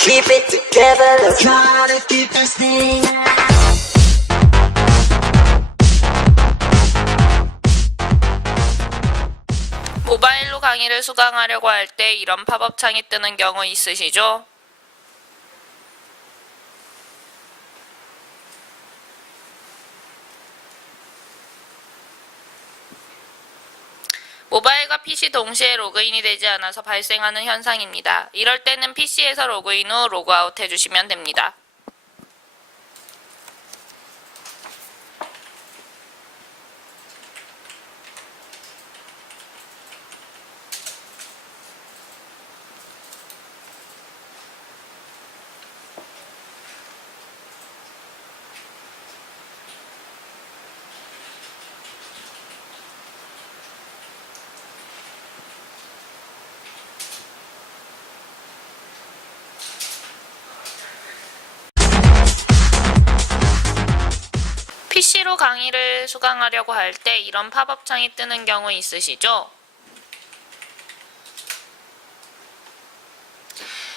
Keep it together, let's try to keep this thing. 모바일로 강의를 수강하려고 할 때 이런 팝업 창이 뜨는 경우 있으시죠? 모바일과 PC 동시에 로그인이 되지 않아서 발생하는 현상입니다. 이럴 때는 PC에서 로그인 후 로그아웃 해주시면 됩니다. PC로 강의를 수강하려고 할 때 이런 팝업 창이 뜨는 경우 있으시죠?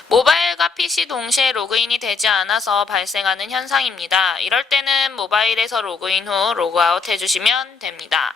모바일과 PC 동시에 로그인이 되지 않아서 발생하는 현상입니다. 이럴 때는 모바일에서 로그인 후 로그아웃 해주시면 됩니다.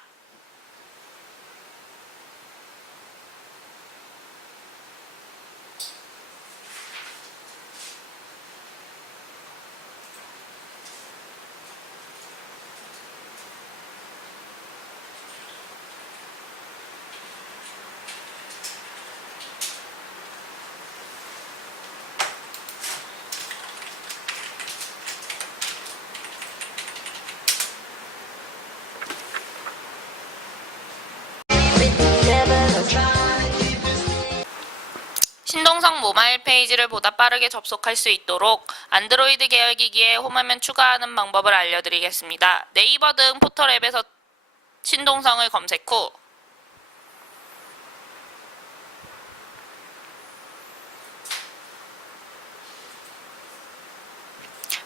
신동성 모바일 페이지를 보다 빠르게 접속할 수 있도록 안드로이드 계열 기기에 홈화면 추가하는 방법을 알려드리겠습니다. 네이버 등 포털 앱에서 신동성을 검색 후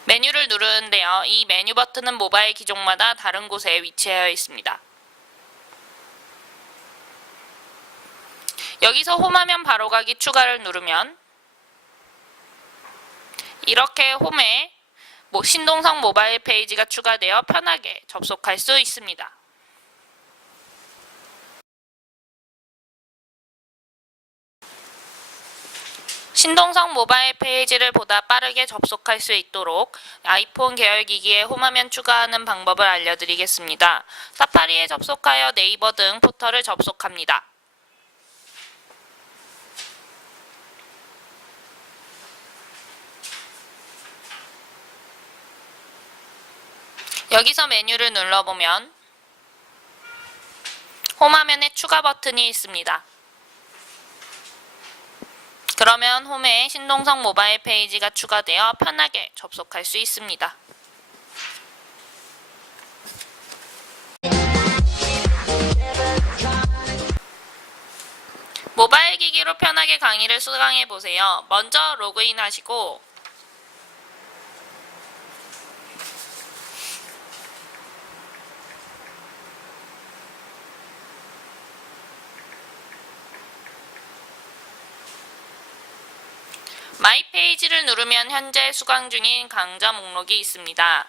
메뉴를 누르는데요. 이 메뉴 버튼은 모바일 기종마다 다른 곳에 위치하여 있습니다. 여기서 홈화면 바로 가기 추가를 누르면 이렇게 홈에 뭐 신동성 모바일 페이지가 추가되어 편하게 접속할 수 있습니다. 신동성 모바일 페이지를 보다 빠르게 접속할 수 있도록 아이폰 계열 기기에 홈화면 추가하는 방법을 알려드리겠습니다. 사파리에 접속하여 네이버 등 포털을 접속합니다. 여기서 메뉴를 눌러보면 홈화면에 추가 버튼이 있습니다. 그러면 홈에 신동성 모바일 페이지가 추가되어 편하게 접속할 수 있습니다. 모바일 기기로 편하게 강의를 수강해 보세요. 먼저 로그인 하시고 마이 페이지를 누르면 현재 수강 중인 강좌 목록이 있습니다.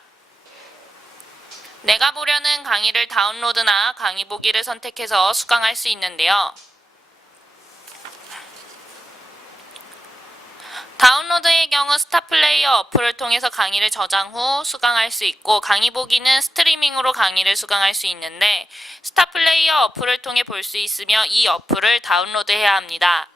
내가 보려는 강의를 다운로드나 강의 보기를 선택해서 수강할 수 있는데요. 다운로드의 경우 스타플레이어 어플을 통해서 강의를 저장 후 수강할 수 있고 강의 보기는 스트리밍으로 강의를 수강할 수 있는데 스타플레이어 어플을 통해 볼 수 있으며 이 어플을 다운로드해야 합니다.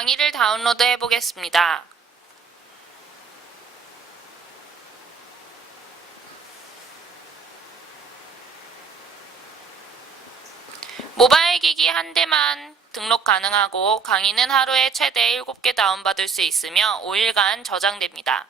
강의를 다운로드 해보겠습니다. 모바일 기기 한 대만 등록 가능하고 강의는 하루에 최대 7개 다운받을 수 있으며 5일간 저장됩니다.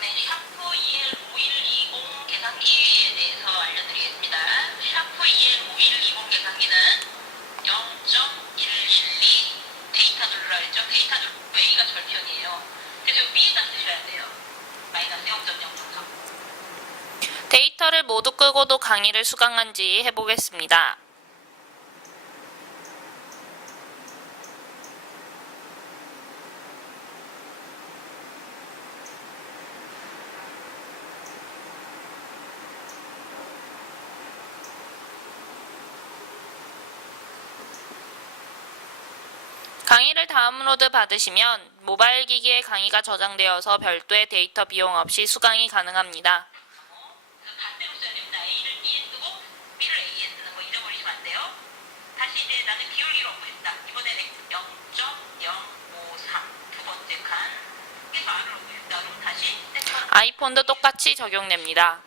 네, 샤프 EL5120 계산기에 대해서 알려드리겠습니다. 샤프 EL5120 계산기는 0.1실리 데이터 누르라 했죠? 데이터 누르 A가 절편이에요. 그래서 여기 B에다 쓰셔야 돼요. 마이너스 0.003. 데이터를 모두 끄고도 강의를 수강한지 해보겠습니다. 강의를 다운로드 받으시면 모바일 기기에 강의가 저장되어서 별도의 데이터 비용 없이 수강이 가능합니다. 그 반대로 써야 됩니다. A를 B에 쓰고 B를 A에 쓰는 거 잊어버리시면 안 돼요. 이제 나는 기울기로 업했다. 이번에는 0.053 두 번째 칸. 계속 안으로 보겠다. 그럼 다시 아이폰도 똑같이 적용됩니다.